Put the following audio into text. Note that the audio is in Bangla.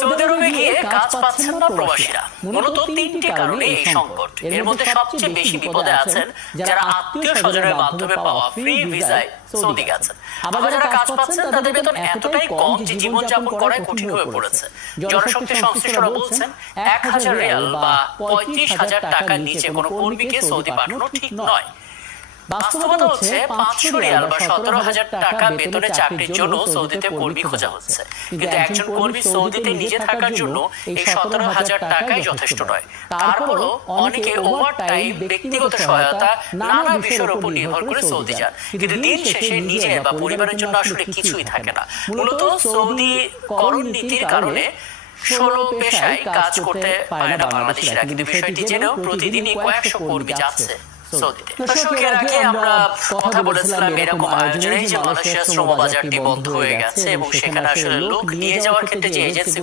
সৌদি আরবে গিয়ে কাজ পাচ্ছেন না প্রবাসীরা। মূলত তিনটি কারণে এই সংকট। এর মধ্যে সবচেয়ে বেশি বিপদে আছেন যারা আত্মীয় স্বজনের মাধ্যমে পাওয়া ফ্রি ভিসায় সৌদি গেছেন। আবার যারা কাজ পাচ্ছেন তাদের বেতন এতটাই কম যে জীবনযাপন করাই কঠিন হয়ে পড়েছে। জনশক্তি সংশ্লিষ্টরা বলছেন 1000 রিয়াল বা 35,000 টাকার নিচে কোনো কর্মীকে সৌদি পাঠানো ঠিক নয়। বাস্তবতা হচ্ছে 500 রিয়াল বা 17,000 টাকা বেতনে চাকরির জন্য সৌদিতে কর্মী খোঁজা হচ্ছে। কিন্তু একজন কর্মী সৌদিতে নিজে থাকার জন্য এই 17,000 টাকাই যথেষ্ট নয়। তারপরও অনেকে ওভারটাইম, ব্যক্তিগত সহায়তা, নানা বিষয়ের উপর নির্ভর করে সৌদি যান। কিন্তু দিন শেষে নিজের বা পরিবারের জন্য আসলে কিছুই থাকে না। মূলত সৌদি করণ নীতির কারণে 16 পেশায় কাজ করতে পারে না বাংলাদেশিরা। কিন্তু বিষয়টি জেনেও প্রতিদিনই কয়েকশো কর্মী যাচ্ছে সৌদিতে। দর্শকের আগে আমরা কথা বলেছিলাম এরকম আয়োজনে যে মালয়েশিয়ার শ্রম বাজারটি বন্ধ হয়ে গেছে এবং সেখানে আসলে লোক নিয়ে যাওয়ার ক্ষেত্রে যে এজেন্সি